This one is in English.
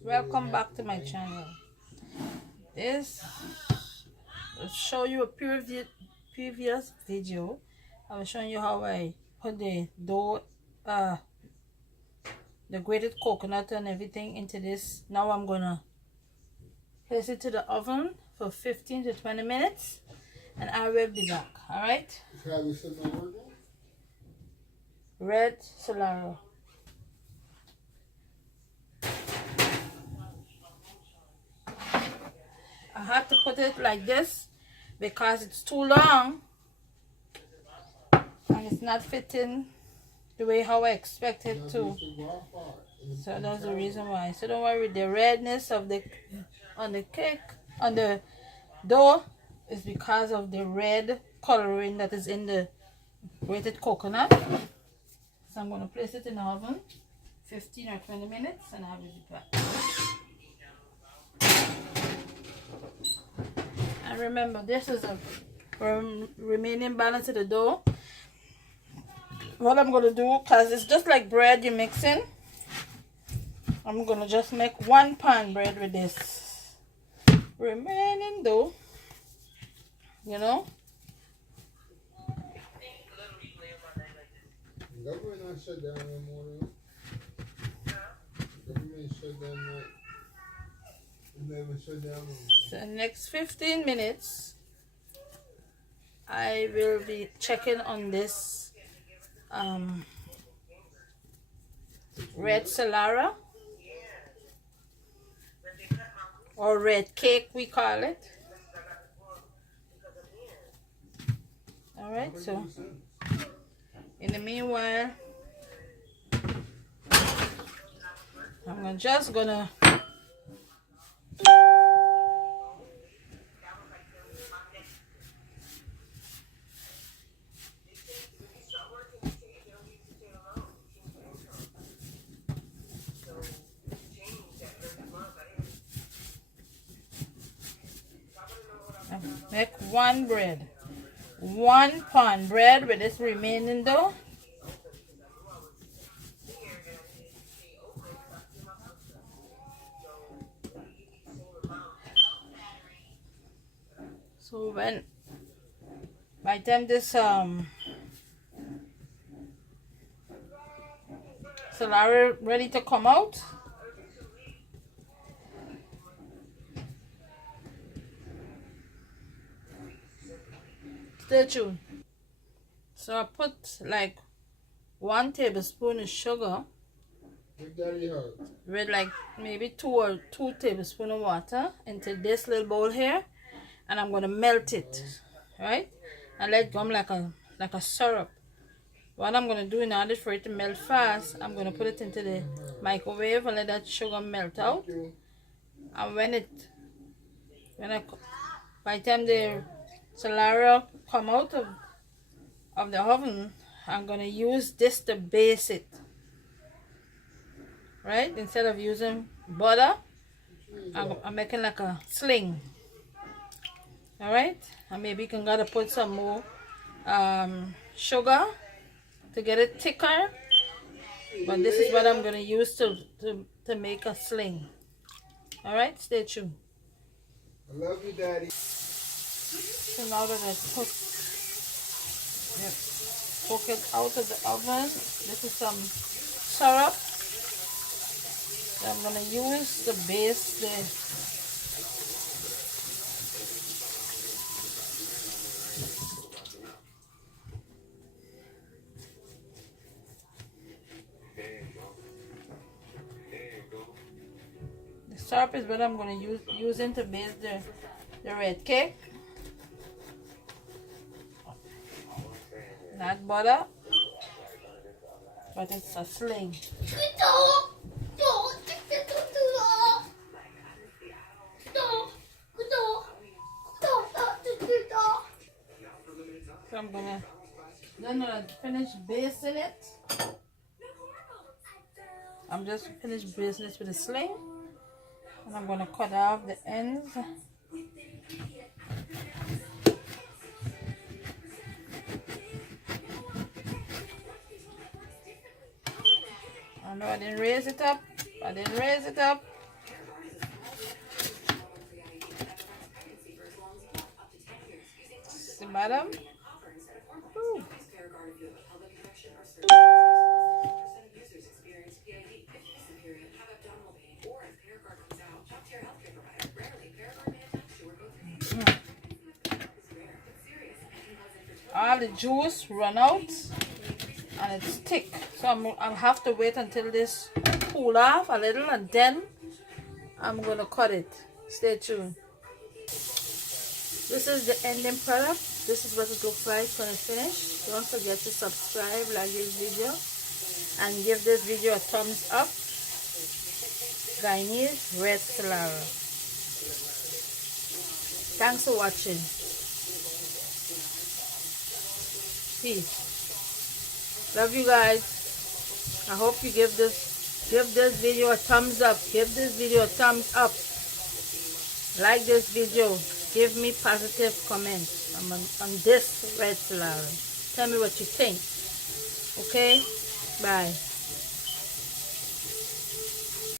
Welcome back to my channel. This will show you a previous video. I was showing you how I put the dough, the grated coconut and everything into this. Now I'm gonna place it to the oven for 15 to 20 minutes and I will be back. Alright? Red salara. I have to put it like this because it's too long and it's not fitting the way how I expect it to. So that's the reason why. So don't worry, the redness of the cake on the dough is because of the red coloring that is in the grated coconut. So I'm going to place it in the oven 15 or 20 minutes and I will be back. And remember, this is a remaining balance of the dough. What I'm going to do, because it's just like bread you mix in, I'm going to just make 1 pan bread with this remaining dough, you know. Government not shut down no more. Government shut down. Never shut down. So in the next 15 minutes, I will be checking on this red salara or red cake we call it. Alright, so in the meanwhile, I'm just gonna make 1 bread, 1 pan bread with this remaining dough. So when by the time this salara ready to come out, stay tuned. So I put like 1 tablespoon of sugar with like maybe 2 tablespoons of water into this little bowl here, and I'm gonna melt it, right? And let it come like a syrup. What I'm gonna do in order for it to melt fast, I'm gonna put it into the microwave and let that sugar melt out. And by the time the salara come out of the oven, I'm gonna use this to base it, right? Instead of using butter, I'm making like a sling. All right, and maybe you can gotta put some more sugar to get it thicker, but this is what I'm gonna use to make a sling. All right, stay tuned. I love you, Daddy. So now that I took it out of the oven, this is some syrup that I'm gonna use to base the syrup is what I'm going to use to base the red cake. Not butter, but it's a sling. So I'm gonna finish basting it. I'm just finished basting it with a sling. And I'm going to cut off the ends. I know I didn't raise it up. Madam? Ooh. All the juice run out and it's thick, so I'll have to wait until this cool off a little and then I'm gonna cut it. Stay tuned. This is the ending product. This is what it looks like when it's finished. Don't forget to subscribe, like this video, and give this video a thumbs up. Guyanese red salara. Thanks for watching. Peace. Love you guys. I hope you give this video a thumbs up. Give this video a thumbs up. Like this video. Give me positive comments on this red salara. Tell me what you think. Okay? Bye.